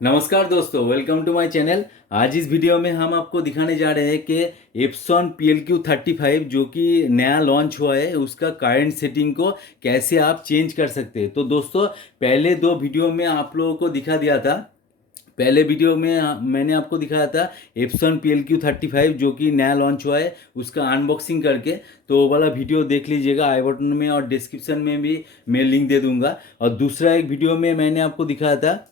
नमस्कार दोस्तों, welcome to my channel. आज इस वीडियो में हम आपको दिखाने जा रहे हैं कि एप्सॉन PLQ35 जो कि नया लॉन्च हुआ है उसका करंट सेटिंग को कैसे आप चेंज कर सकते हैं। तो दोस्तों, पहले दो वीडियो में आप लोगों को दिखा दिया था। पहले वीडियो में मैंने आपको दिखाया था एप्सॉन PLQ35 जो कि नया लॉन्च हुआ है उसका अनबॉक्सिंग करके। तो वो वाला वीडियो देख लीजिएगा, आई बटन में और डिस्क्रिप्शन में भी मैं लिंक दे दूंगा। और दूसरा एक वीडियो में मैंने आपको दिखाया था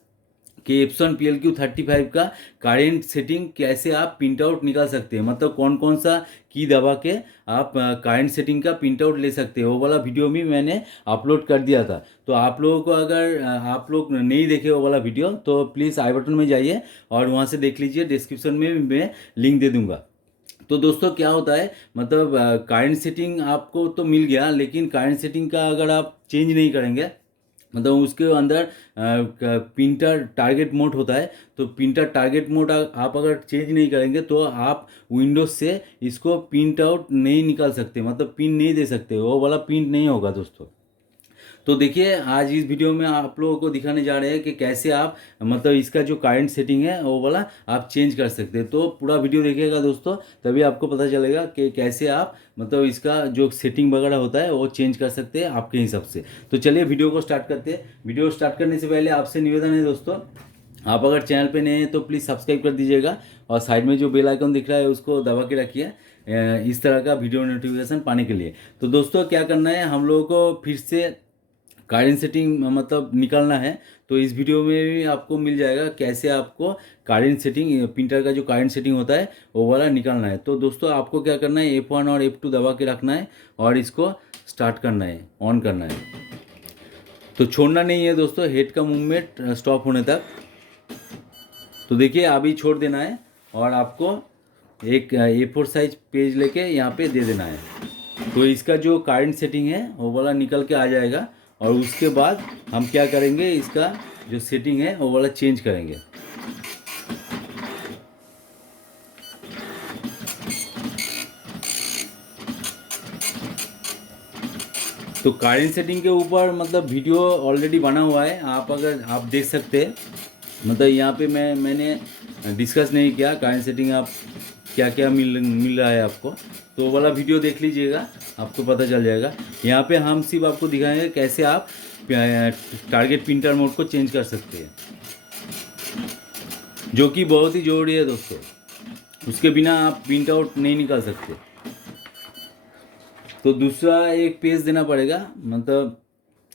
कि एप्सॉन PLQ35 का करेंट सेटिंग कैसे आप प्रिंट आउट निकाल सकते हैं, मतलब कौन कौन सा की दबा के आप करेंट सेटिंग का प्रिंट आउट ले सकते हैं। वो वाला वीडियो भी मैंने अपलोड कर दिया था। तो आप लोगों को अगर आप लोग नहीं देखे वो वाला वीडियो तो प्लीज़ आई बटन में जाइए और वहाँ से देख लीजिए। डिस्क्रिप्शन में भी मैं लिंक दे दूँगा। तो दोस्तों, क्या होता है, मतलब करंट सेटिंग आपको तो मिल गया, लेकिन करंट सेटिंग का अगर आप चेंज नहीं करेंगे, मतलब उसके अंदर प्रिंटर टारगेट मोड होता है। तो प्रिंटर टारगेट मोड आप अगर चेंज नहीं करेंगे तो आप विंडोज से इसको प्रिंट आउट नहीं निकाल सकते, मतलब प्रिंट नहीं दे सकते, वो वाला प्रिंट नहीं होगा दोस्तों। तो देखिए, आज इस वीडियो में आप लोगों को दिखाने जा रहे हैं कि कैसे आप, मतलब इसका जो करंट सेटिंग है वो वाला आप चेंज कर सकते हैं। तो पूरा वीडियो देखिएगा दोस्तों, तभी आपको पता चलेगा कि कैसे आप, मतलब इसका जो सेटिंग वगैरह होता है वो चेंज कर सकते हैं आपके हिसाब से। तो चलिए वीडियो को स्टार्ट करते हैं। वीडियो स्टार्ट करने से पहले आपसे निवेदन है दोस्तों, आप अगर चैनल पे नए हैं तो प्लीज़ सब्सक्राइब कर दीजिएगा और साइड में जो बेल आइकन दिख रहा है उसको दबा के रखिए इस तरह का वीडियो नोटिफिकेशन पाने के लिए। तो दोस्तों, क्या करना है, हम लोगों को फिर से करेंट सेटिंग मतलब निकालना है। तो इस वीडियो में भी आपको मिल जाएगा कैसे आपको करेंट सेटिंग, प्रिंटर का जो करेंट सेटिंग होता है वो वाला निकालना है। तो दोस्तों, आपको क्या करना है, F1 और F2 दबा के रखना है और इसको स्टार्ट करना है, ऑन करना है। तो छोड़ना नहीं है दोस्तों, हेड का मूवमेंट स्टॉप होने तक। तो देखिए, अभी छोड़ देना है और आपको एक A4 साइज पेज लेके यहाँ पे दे देना है। तो इसका जो करंट सेटिंग है वो वाला निकल के आ जाएगा और उसके बाद हम क्या करेंगे, इसका जो सेटिंग है वो वाला चेंज करेंगे। तो करंट सेटिंग के ऊपर मतलब वीडियो ऑलरेडी बना हुआ है, आप अगर आप देख सकते हैं। मतलब यहाँ पे मैंने डिस्कस नहीं किया करंट सेटिंग आप क्या क्या मिल रहा है आपको। तो वो वाला वीडियो देख लीजिएगा, आपको पता चल जाएगा। यहाँ पे हम सिर्फ आपको दिखाएंगे कैसे आप टारगेट प्रिंटर मोड को चेंज कर सकते हैं, जो कि बहुत ही ज़रूरी है दोस्तों। उसके बिना आप प्रिंट आउट नहीं निकाल सकते। तो दूसरा एक पेज देना पड़ेगा, मतलब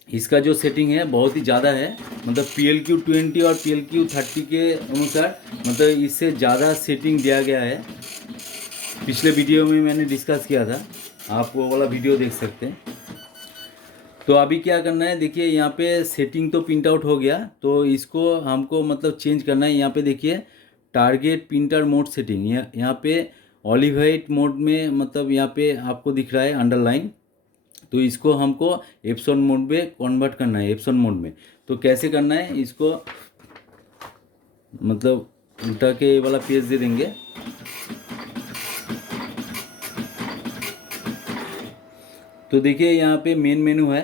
इसका जो सेटिंग है बहुत ही ज़्यादा है, मतलब PLQ20 और PLQ30 के अनुसार, मतलब इससे ज़्यादा सेटिंग दिया गया है। पिछले वीडियो में मैंने डिस्कस किया था, आप वो वाला वीडियो देख सकते हैं। तो अभी क्या करना है, देखिए यहाँ पे सेटिंग तो प्रिंट आउट हो गया, तो इसको हमको मतलब चेंज करना है। यहाँ पे देखिए टारगेट प्रिंटर मोड सेटिंग, यहाँ पे ऑलिव वाइट मोड में, मतलब यहाँ पे आपको दिख रहा है अंडरलाइन। तो इसको हमको एप्सॉन मोड में कन्वर्ट करना है, एप्सॉन मोड में। तो कैसे करना है इसको, मतलब उल्टा के वाला पेज दे देंगे। तो देखिए यहाँ पे मेन मेनू है,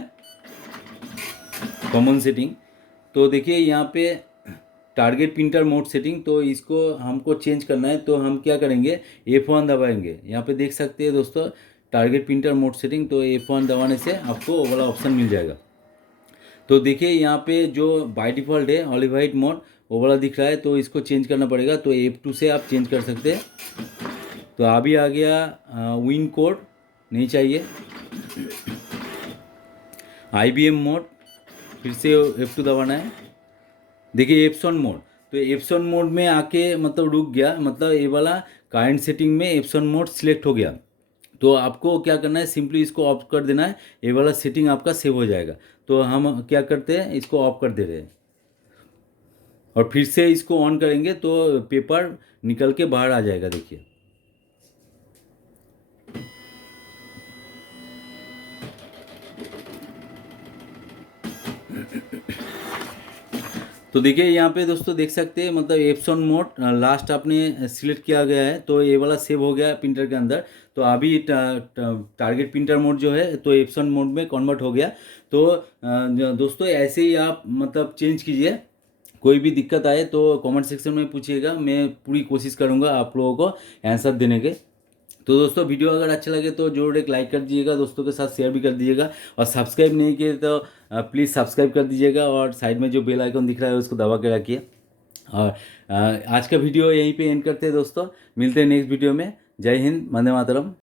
कॉमन सेटिंग। तो देखिए यहाँ पे टारगेट प्रिंटर मोड सेटिंग, तो इसको हमको चेंज करना है। तो हम क्या करेंगे, F1 दबाएंगे। यहाँ पे देख सकते हैं दोस्तों टारगेट प्रिंटर मोड सेटिंग, तो F1 दबाने से आपको वो वाला ऑप्शन मिल जाएगा। तो देखिए यहाँ पे जो बाय डिफ़ॉल्ट है ऑलिव वाइट मोड वो वाला दिख रहा है, तो इसको चेंज करना पड़ेगा। तो F2 से आप चेंज कर सकते हैं। तो अभी आ गया विन कोड, नहीं चाहिए। IBM मोड, फिर से F2 दबाना है। देखिए एप्सॉन मोड, तो एप्सॉन मोड में आके मतलब रुक गया, मतलब ये वाला करंट सेटिंग में एप्सॉन मोड सिलेक्ट हो गया। तो आपको क्या करना है, सिंपली इसको ऑफ कर देना है, ये वाला सेटिंग आपका सेव हो जाएगा। तो हम क्या करते हैं, इसको ऑफ कर दे रहे हैं और फिर से इसको ऑन करेंगे तो पेपर निकल के बाहर आ जाएगा। देखिए, तो देखिए यहाँ पे दोस्तों देख सकते हैं, मतलब एप्सॉन मोड लास्ट आपने सिलेक्ट किया गया है, तो ये वाला सेव हो गया प्रिंटर के अंदर। तो अभी टारगेट प्रिंटर मोड जो है तो एप्सॉन मोड में कन्वर्ट हो गया। तो दोस्तों ऐसे ही आप मतलब चेंज कीजिए कोई भी दिक्कत आए तो कमेंट सेक्शन में पूछिएगा, मैं पूरी कोशिश करूँगा आप लोगों को आंसर देने के। तो दोस्तों वीडियो अगर अच्छा लगे तो जरूर एक लाइक कर दीजिएगा, दोस्तों के साथ शेयर भी कर दीजिएगा, और सब्सक्राइब नहीं किए तो प्लीज़ सब्सक्राइब कर दीजिएगा, और साइड में जो बेल आइकन दिख रहा है उसको दबा के रखिए। और आज का वीडियो यहीं पे एंड करते हैं दोस्तों, मिलते हैं नेक्स्ट वीडियो में। जय हिंद, वंदे मातरम।